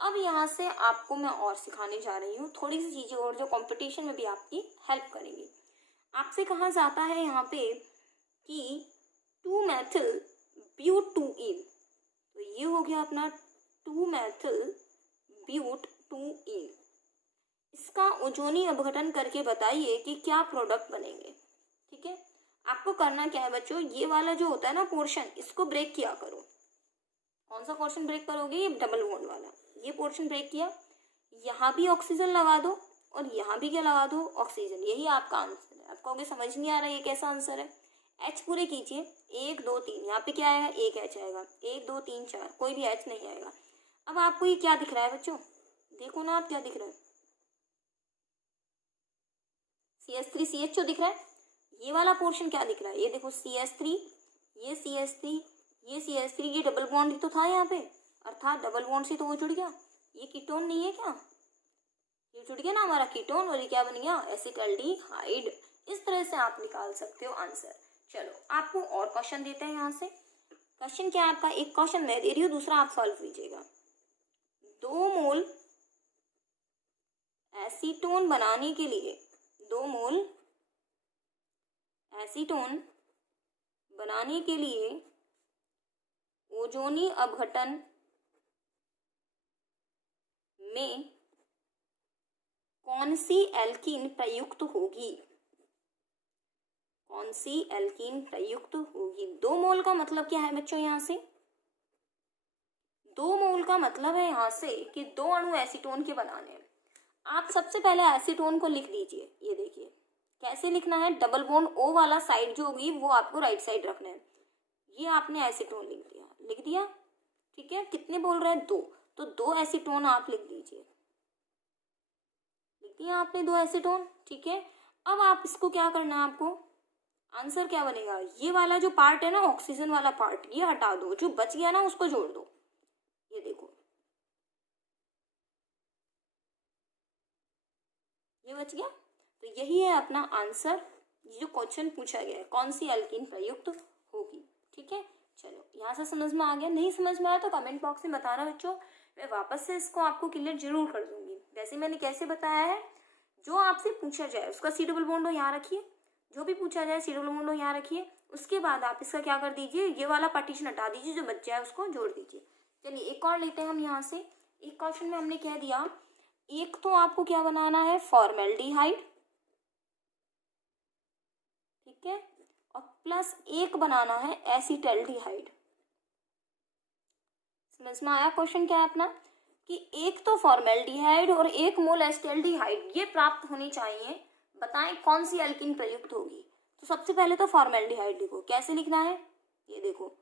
अब यहाँ से आपको मैं और सिखाने जा रही हूँ थोड़ी सी चीज़ें और, जो कंपटीशन में भी आपकी हेल्प करेंगी। आपसे कहा जाता है यहाँ पे कि 2-मेथिल ब्यूट-2-ईन, तो ये हो गया अपना 2-मेथिल ब्यूट-2-ईन। इसका ओजोनी अपघटन करके बताइए कि क्या प्रोडक्ट बनेंगे। ठीक है, आपको करना क्या है बच्चों, ये वाला जो होता है ना पोर्शन, इसको ब्रेक किया करो। कौन सा पोर्शन ब्रेक करोगे, ये डबल बॉन्ड वाला, ये पोर्शन ब्रेक किया, यहाँ भी ऑक्सीजन लगा दो और यहाँ भी क्या लगा दो, ऑक्सीजन। यही आपका आंसर है। आप कहोगे समझ नहीं आ रहा ये कैसा आंसर है। एच पूरे कीजिए, 1 2 3, यहाँ पे क्या आएगा, एक एच आएगा, 1 2 3 4, कोई भी एच नहीं आएगा। अब आपको ये क्या दिख रहा है बच्चों, देखो ना आप क्या दिख रहा है, CH3CH2 दिख रहा है। ये वाला पोर्शन क्या दिख रहा है, ये देखो CH3, ये CH3, ये CH3, ये डबल बॉन्ड ही तो था यहाँ पे, अर्थात डबल बॉन्ड से तो वो जुड़ गया। ये कीटोन नहीं है क्या, ये जुड़ गया ना हमारा कीटोन, और ये क्या बन गया, एसिटाल्डिहाइड। इस तरह से आप निकाल सकते हो आंसर। चलो आपको और क्वेश्चन देते हैं यहाँ से। क्वेश्चन क्या है आपका, एक क्वेश्चन मैं दे रही हूँ, दूसरा आप सॉल्व कीजिएगा। 2 मोल एसीटोन बनाने के लिए, 2 मोल एसीटोन बनाने के लिए ओजोनी अपघटन में कौन सी एल्कीन प्रयुक्त होगी, कौन सी एल्कीन प्रयुक्त होगी। 2 मोल का मतलब क्या है बच्चों, यहाँ से 2 मोल का मतलब है यहाँ से कि 2 अणु एसीटोन के बनाने हैं। आप सबसे पहले एसीटोन को लिख दीजिए। ये देखिए कैसे लिखना है, डबल बॉन्ड O वाला साइड जो होगी वो आपको राइट साइड रखना है। ये आपने एसीटोन लिख दिया। ठीक है, कितने बोल रहे हैं, 2, तो 2 एसीटोन आप लिख दीजिए। लिख दिया आपने 2 एसीटोन। ठीक है, अब आप इसको क्या करना है, आपको आंसर क्या बनेगा, ये वाला जो पार्ट है ना, ऑक्सीजन वाला पार्ट, ये हटा दो, जो बच गया ना उसको जोड़ दो। ये देखो ये बच गया, तो यही है अपना आंसर। ये जो क्वेश्चन पूछा गया है, कौन सी एल्कीन प्रयुक्त होगी। ठीक है, चलो यहाँ से समझ में आ गया। नहीं समझ में आया तो कमेंट बॉक्स में बताना बच्चों, मैं वापस से इसको आपको क्लियर जरूर कर दूंगी। वैसे मैंने कैसे बताया है, जो आपसे पूछा जाए उसका सी डबल बॉन्ड यहाँ रखिए, जो भी पूछा जाए सी डबल बॉन्ड यहाँ रखिए। उसके बाद आप इसका क्या कर दीजिए, ये वाला पार्टीशन हटा दीजिए, जो बच जाए उसको जोड़ दीजिए। चलिए एक और लेते हैं हम यहाँ से। एक क्वेश्चन में हमने कह दिया, एक तो आपको क्या बनाना है, फॉर्मेल्डिहाइड, ठीक है, और प्लस एक बनाना है एसिटल्डिहाइड। समझ में आया क्वेश्चन क्या है अपना, कि एक तो फॉर्मेल्डिहाइड और 1 मोल एसिटल्डिहाइड ये प्राप्त होनी चाहिए। बताएं कौन सी एल्कीन प्रयुक्त होगी। तो सबसे पहले तो फॉर्मेल्डिहाइड लिखो। कैसे लिखना है, ये देखो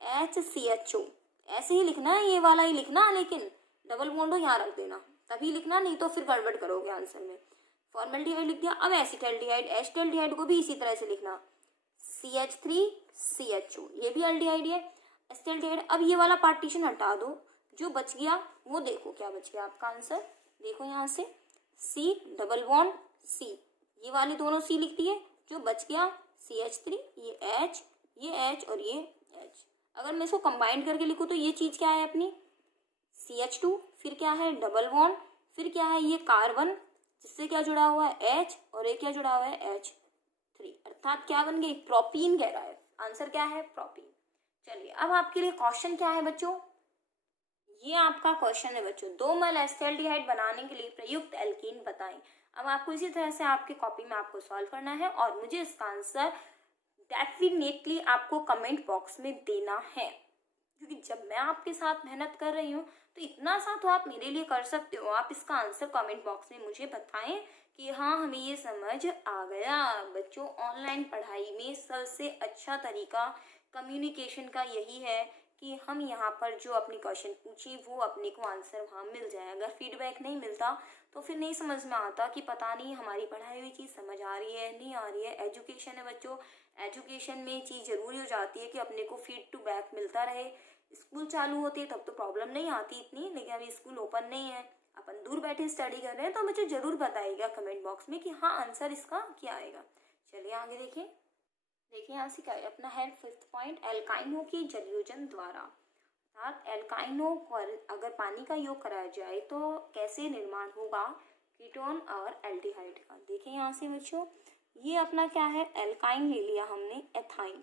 HCHO, ऐसे ही लिखना है, ये वाला ही लिखना, लेकिन डबल बॉन्ड यहाँ रख देना, तभी लिखना, नहीं तो फिर गड़बड़ करोगे आंसर में। फॉर्मेल्डिहाइड लिख दिया। अब एसिटल्डिहाइड को भी इसी तरह से लिखना, CH3CHO, ये भी एल्डिहाइड है, एसिटल्डिहाइड। अब ये वाला पार्टीशन हटा दो, जो बच गया वो देखो क्या बच गया आपका आंसर। देखो यहाँ से C डबल बॉन्ड C, ये वाले दोनों C लिख दिए, जो बच गया CH3, ये H और ये H। अगर मैं इसको कंबाइंड करके लिखूँ तो ये चीज़ क्या है अपनी, CH2, फिर क्या है डबल बॉन्ड, फिर क्या है ये कार्बन, जिससे क्या जुड़ा हुआ है H, और एक क्या जुड़ा हुआ है H3, अर्थात क्या बन गई, प्रोपीन कह रहा है। आंसर क्या है, प्रोपीन। चलिए अब आपके लिए क्वेश्चन क्या है बच्चों, ये आपका क्वेश्चन है बच्चों, 2 मोल एसिटल्डिहाइड बनाने के लिए प्रयुक्त एल्कीन बताएं। अब आपको इसी तरह से आपके कॉपी में आपको सॉल्व करना है और मुझे इसका आंसर डेफिनेटली आपको कमेंट बॉक्स में देना है, क्योंकि जब मैं आपके साथ मेहनत कर रही हूँ तो इतना सा तो आप मेरे लिए कर सकते हो। आप इसका आंसर कमेंट बॉक्स में मुझे बताएं कि हाँ हमें ये समझ आ गया। बच्चों ऑनलाइन पढ़ाई में सबसे अच्छा तरीका कम्युनिकेशन का यही है कि हम यहाँ पर जो अपनी क्वेश्चन पूछी वो अपने को आंसर वहाँ मिल जाए। अगर फीडबैक नहीं मिलता तो फिर नहीं समझ में आता कि पता नहीं हमारी पढ़ाई हुई चीज़ समझ आ रही है नहीं आ रही है। एजुकेशन है बच्चों, एजुकेशन में चीज़ ज़रूरी हो जाती है कि अपने को फीड टू बैक मिलता रहे। स्कूल चालू होते तब तो प्रॉब्लम नहीं आती इतनी, लेकिन अभी स्कूल ओपन नहीं है, अपन दूर बैठे स्टडी कर रहे हैं, तो मुझे ज़रूर बताइएगा कमेंट बॉक्स में कि हाँ आंसर इसका क्या आएगा। चलिए आगे देखिए यहाँ से क्या है अपना है 5th पॉइंट, एल्काइनो की जलयोजन द्वारा, अर्थात एल्काइनो पर अगर पानी का योग कराया जाए तो कैसे निर्माण होगा कीटोन और एल्डिहाइड का। देखें यहाँ से बच्चों, ये अपना क्या है, एल्काइन ले लिया हमने, एथाइन,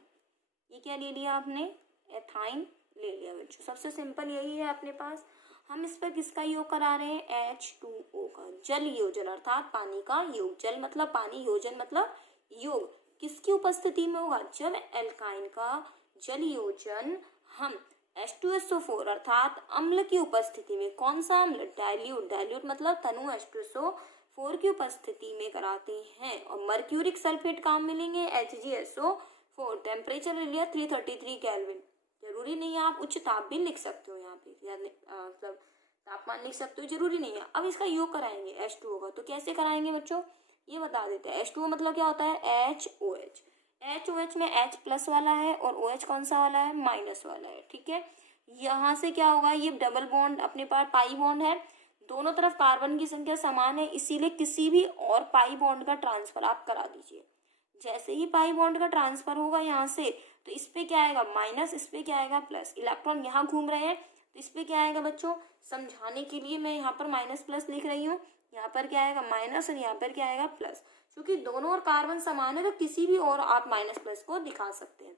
ये क्या ले लिया आपने, एथाइन ले लिया बच्चों। सबसे सिंपल यही है अपने पास। हम इस पर किसका योग करा रहे हैं, H2O का, जल योजन अर्थात पानी का योग। जल मतलब पानी, योजन मतलब योग। किसकी उपस्थिति में होगा, जब एल्काइन का जल योजन हम H2SO4 अर्थात अम्ल की उपस्थिति में, कौन सा अम्ल, डाइल्यूट, डाइल्यूट मतलब तनु H2SO4 की उपस्थिति में कराते हैं। और मर्क्यूरिक सल्फेट काम मिलेंगे HgSO4। टेम्परेचर ले लिया 333 केल्विन। जरूरी नहीं है, आप उच्च ताप भी लिख सकते हो, यहाँ पे मतलब तापमान लिख सकते हो, जरूरी नहीं है। अब इसका योग कराएंगे H2O का, तो कैसे कराएंगे बच्चों, ये बता देते हैं। H2O मतलब क्या होता है, HOH। HOH में H प्लस वाला है और OH कौन सा वाला है, माइनस वाला है। ठीक है, यहाँ से क्या होगा, ये डबल बॉन्ड अपने पास पाई बॉन्ड है, दोनों तरफ कार्बन की संख्या समान है, इसीलिए किसी भी और पाई बॉन्ड का ट्रांसफर आप करा दीजिए। जैसे ही पाई बॉन्ड का ट्रांसफर होगा यहाँ से, तो इस पे क्या आएगा माइनस, इस पे क्या आएगा प्लस। इलेक्ट्रॉन यहाँ घूम रहे हैं तो इस पे क्या आएगा बच्चों, समझाने के लिए मैं यहाँ पर माइनस प्लस लिख रही हूँ। यहाँ पर क्या आएगा माइनस और यहाँ पर क्या आएगा प्लस। क्योंकि दोनों और कार्बन समान है तो किसी भी और आप माइनस प्लस को दिखा सकते हैं।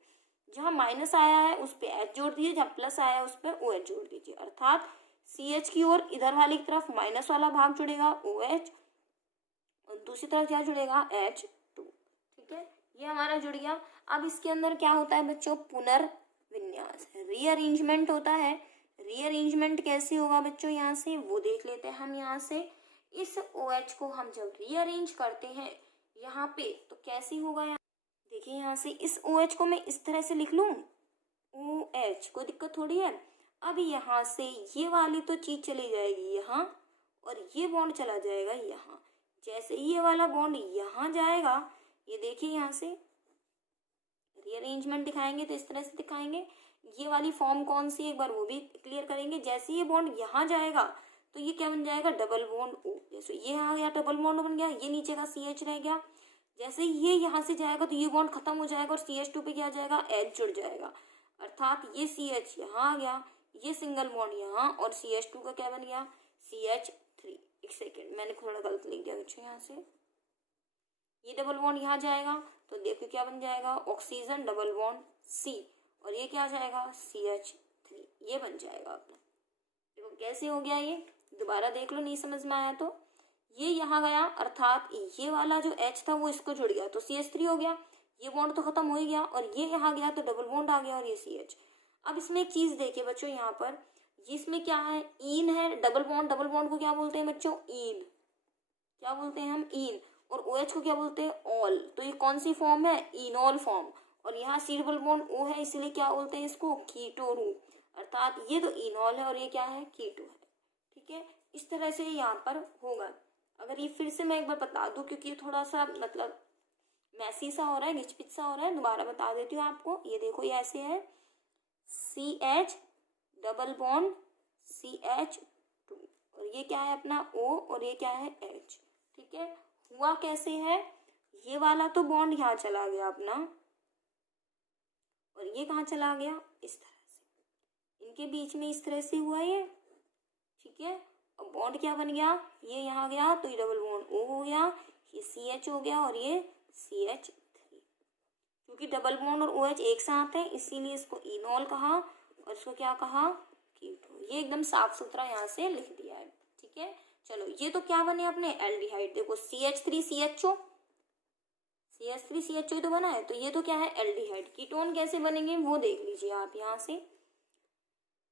जहाँ माइनस आया है उस पर H जोड़ दीजिए, जहाँ प्लस आया है उस पर OH जोड़ दीजिए। अर्थात CH की ओर इधर वाली की तरफ माइनस वाला भाग जुड़ेगा OH और दूसरी तरफ क्या जुड़ेगा H2। ठीक है, ये हमारा जुड़ गया। अब इसके अंदर क्या होता है बच्चों, पुनर्विन्यास, रीअरेंजमेंट होता है। रीअरेंजमेंट कैसे होगा बच्चों, यहाँ से वो देख लेते हैं हम। यहाँ से इस OH को हम जब रीअरेंज करते हैं यहाँ पे तो कैसे होगा, यहाँ देखिए, यहाँ से इस OH को मैं इस तरह से लिख लूँ OH, कोई दिक्कत थोड़ी है। अब यहाँ से ये वाली तो चीज चली जाएगी यहाँ और ये बॉन्ड चला जाएगा यहाँ। जैसे ही ये वाला बॉन्ड यहाँ जाएगा, ये देखिए यहाँ से रीअरेंजमेंट दिखाएंगे तो इस तरह से दिखाएंगे। ये वाली फॉर्म कौन सी, एक बार वो भी क्लियर करेंगे। जैसे ये बॉन्ड यहाँ जाएगा तो ये क्या बन जाएगा, डबल बॉन्ड O। जैसे ये आ गया डबल बॉन्ड बन गया, ये नीचे का CH रह गया। जैसे ये यहाँ से जाएगा तो ये बॉन्ड खत्म हो जाएगा और CH2 पे क्या जाएगा, H जुड़ जाएगा। अर्थात ये CH यहाँ आ गया, ये सिंगल बॉन्ड यहाँ और CH2 का क्या बन गया, CH3। एक सेकेंड, मैंने थोड़ा गलत लिख दिया बच्चों। यहाँ से ये डबल बॉन्ड यहाँ जाएगा तो देखो क्या बन जाएगा, ऑक्सीजन डबल बॉन्ड C और ये क्या जाएगा CH3, ये बन जाएगा अपना। देखो कैसे हो गया, ये दोबारा देख लो नहीं समझ में आया तो। ये यहाँ गया अर्थात ये वाला जो H था वो इसको जुड़ गया तो CH3 हो गया, ये बॉन्ड तो खत्म हो ही गया। और ये यहाँ गया तो डबल बॉन्ड आ गया और ये CH। अब इसमें एक चीज देखिए बच्चों, यहाँ पर इसमें क्या है, ईन है। डबल बॉन्ड को क्या बोलते हैं बच्चों, ईन। क्या बोलते हैं हम, ईन। और OH को क्या बोलते हैं, ऑल। तो ये कौन सी फॉर्म है, इनॉल फॉर्म। और यहाँ C डबल बॉन्ड O है, इसलिए क्या बोलते हैं इसको, कीटो ग्रुप। अर्थात ये तो इनॉल है और ये क्या है, कीटो है। ठीक है, इस तरह से यहाँ पर होगा। अगर ये फिर से मैं एक बार बता दूं, क्योंकि ये थोड़ा सा मतलब मैसी सा हो रहा है, घिचपिच सा हो रहा है, दोबारा बता देती हूँ आपको। ये देखो ये ऐसे है, CH डबल बॉन्ड CH2 और ये क्या है अपना O और ये क्या है H। ठीक है, हुआ कैसे है, ये वाला तो बॉन्ड यहाँ चला गया अपना और ये कहाँ चला गया, इस तरह से इनके बीच में इस तरह से हुआ ये। ठीक है, अब बॉन्ड क्या बन गया, ये यहाँ गया तो ये डबल बॉन्ड O हो गया, ये CH हो गया और ये CH3। क्योंकि डबल बॉन्ड और OH एक साथ है इसीलिए इसको इनॉल कहा और इसको क्या कहा, कीटो। ये एकदम साफ सुथरा यहाँ से लिख दिया है। ठीक है, चलो ये तो क्या बने अपने एल्डिहाइड। देखो CH3 CHO, CH3 CHO तो बना है, तो ये तो क्या है एल्डिहाइड। कीटोन कैसे बनेंगे वो देख लीजिए आप। यहाँ से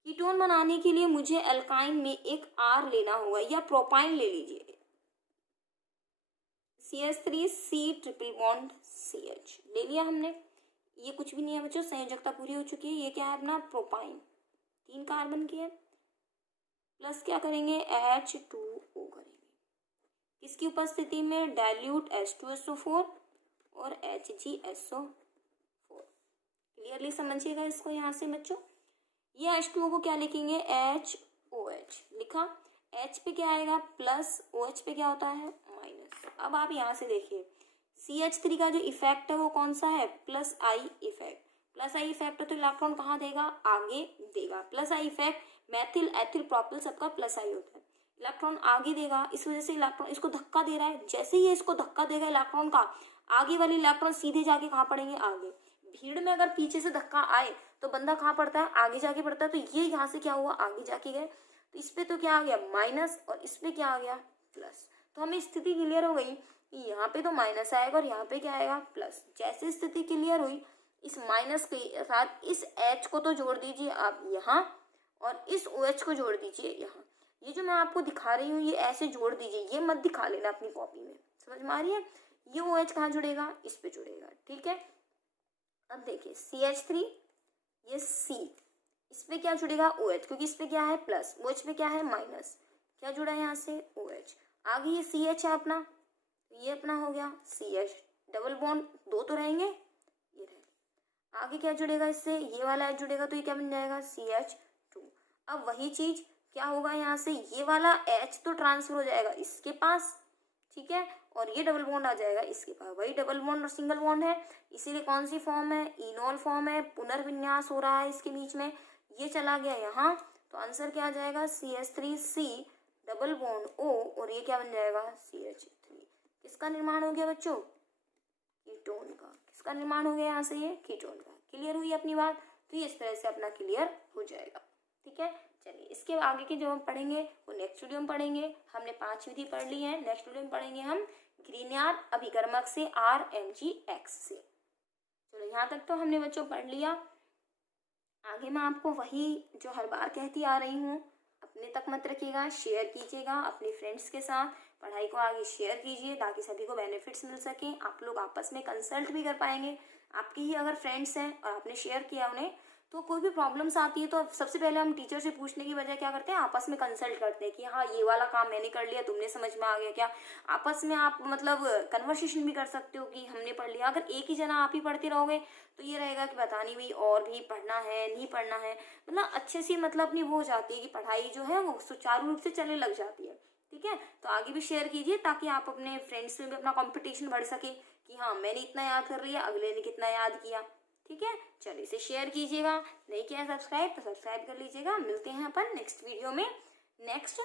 कीटोन बनाने के लिए मुझे एल्काइन में एक R लेना होगा या प्रोपाइन ले लीजिए, CH3 C triple bond CH ले लिया हमने। ये कुछ भी नहीं है बच्चों, संयोजकता पूरी हो चुकी है। ये क्या है अपना प्रोपाइन, 3 कार्बन की है, प्लस क्या करेंगे H2O करेंगे। किसकी उपस्थिति में, डाइल्यूट H2SO4 और HgSO4। क्लियरली समझिएगा इसको यहाँ से बच्चों। ये H2O को क्या लिखेंगे, HOH लिखा। H पे क्या आएगा प्लस, OH पे क्या होता है माइनस। अब आप यहाँ से देखिए CH3 का जो इफेक्ट है वो कौन सा है, plus I effect. Plus I effect है तो इलेक्ट्रॉन कहाँ देगा, आगे देगा। Plus I effect, Maithil ethyl propyl सबका प्लस I होता है। इलेक्ट्रॉन आगे देगा, इस वजह से इलेक्ट्रॉन इसको धक्का दे रहा है। जैसे ही ये इसको धक्का देगा इलेक्ट्रॉन का, आगे वाले इलेक्ट्रॉन सीधे जाके कहाँ पड़ेंगे, आगे। भीड़ में अगर पीछे से धक्का आए तो बंदा कहाँ पड़ता है, आगे जाके पड़ता है। तो ये यहाँ से क्या हुआ, आगे जाके गए। तो इस पे तो क्या आ गया माइनस और इस पे क्या आ गया प्लस। तो हमें स्थिति क्लियर हो गई कि यहाँ पे तो माइनस आएगा और यहाँ पे क्या आएगा प्लस। जैसे स्थिति क्लियर हुई, इस माइनस के साथ इस h को तो जोड़ दीजिए आप यहाँ और इस OH को जोड़ दीजिए यहाँ। ये जो मैं आपको दिखा रही हूँ ये ऐसे जोड़ दीजिए, ये मत दिखा लेना अपनी कॉपी में, समझ में आ रही है। ये OH कहाँ जुड़ेगा, इस पे जुड़ेगा, ठीक है। अब देखिए CH3 ये C, इस पे क्या जुड़ेगा OH, क्योंकि इस पे क्या है प्लस, OH पे क्या है माइनस, क्या जुड़ा है यहाँ से OH। आगे ये CH है अपना, तो ये अपना हो गया CH, डबल बॉन्ड दो तो रहेंगे, ये रहेंगे। आगे क्या जुड़ेगा इससे, ये वाला H जुड़ेगा तो ये क्या बन जाएगा CH2। अब वही चीज क्या होगा यहाँ से, ये वाला H तो ट्रांसफर हो जाएगा इसके पास, ठीक है, और ये डबल बॉन्ड आ जाएगा इसके पास। वही डबल बॉन्ड और सिंगल बॉन्ड है, इसीलिए कौन सी फॉर्म है, इनॉल फॉर्म है, पुनर्विन्यास हो रहा है इसके बीच में। ये चला गया यहाँ, तो आंसर क्या आ जाएगा CH3C डबल बॉन्ड O और ये क्या बन जाएगा CH3। किसका निर्माण हो गया बच्चों, कीटोन का। किसका निर्माण हो गया यहाँ से, ये कीटोन का। क्लियर हुई अपनी बात, तो ये इस तरह से अपना क्लियर हो जाएगा, ठीक है। चलिए इसके आगे के जो हम पढ़ेंगे वो नेक्स्ट वीडियो में पढ़ेंगे। हमने 5 विधि पढ़ ली है, नेक्स्ट वीडियो में पढ़ेंगे हम ग्रीनियर अभिकर्मक से RMGX से। चलो यहाँ तक तो हमने बच्चों पढ़ लिया। आगे मैं आपको वही जो हर बार कहती आ रही हूँ, अपने तक मत रखिएगा, शेयर कीजिएगा अपने फ्रेंड्स के साथ, पढ़ाई को आगे शेयर कीजिए ताकि सभी को बेनिफिट्स मिल सके। आप लोग आपस में कंसल्ट भी कर पाएंगे। आपके ही अगर फ्रेंड्स हैं और आपने शेयर किया उन्हें, तो कोई भी प्रॉब्लम्स आती है तो सबसे पहले हम टीचर से पूछने की बजाय क्या करते हैं, आपस में कंसल्ट करते हैं कि हाँ ये वाला काम मैंने कर लिया, तुमने समझ में आ गया क्या। आपस में आप मतलब कन्वर्सेशन भी कर सकते हो कि हमने पढ़ लिया। अगर एक ही जना आप ही पढ़ते रहोगे तो ये रहेगा कि पता नहीं भाई और भी पढ़ना है नहीं पढ़ना है, मतलब अच्छे से मतलब अपनी वो हो जाती है कि पढ़ाई जो है वो सुचारू रूप से चलने लग जाती है, ठीक है। तो आगे भी शेयर कीजिए ताकि आप अपने फ्रेंड्स में भी अपना कंपटीशन बढ़ सके कि हाँ मैंने इतना याद कर लिया, अगले ने कितना याद किया, ठीक है। चलिए इसे शेयर कीजिएगा, नहीं किया सब्सक्राइब तो सब्सक्राइब कर लीजिएगा। मिलते हैं अपन नेक्स्ट वीडियो में नेक्स्ट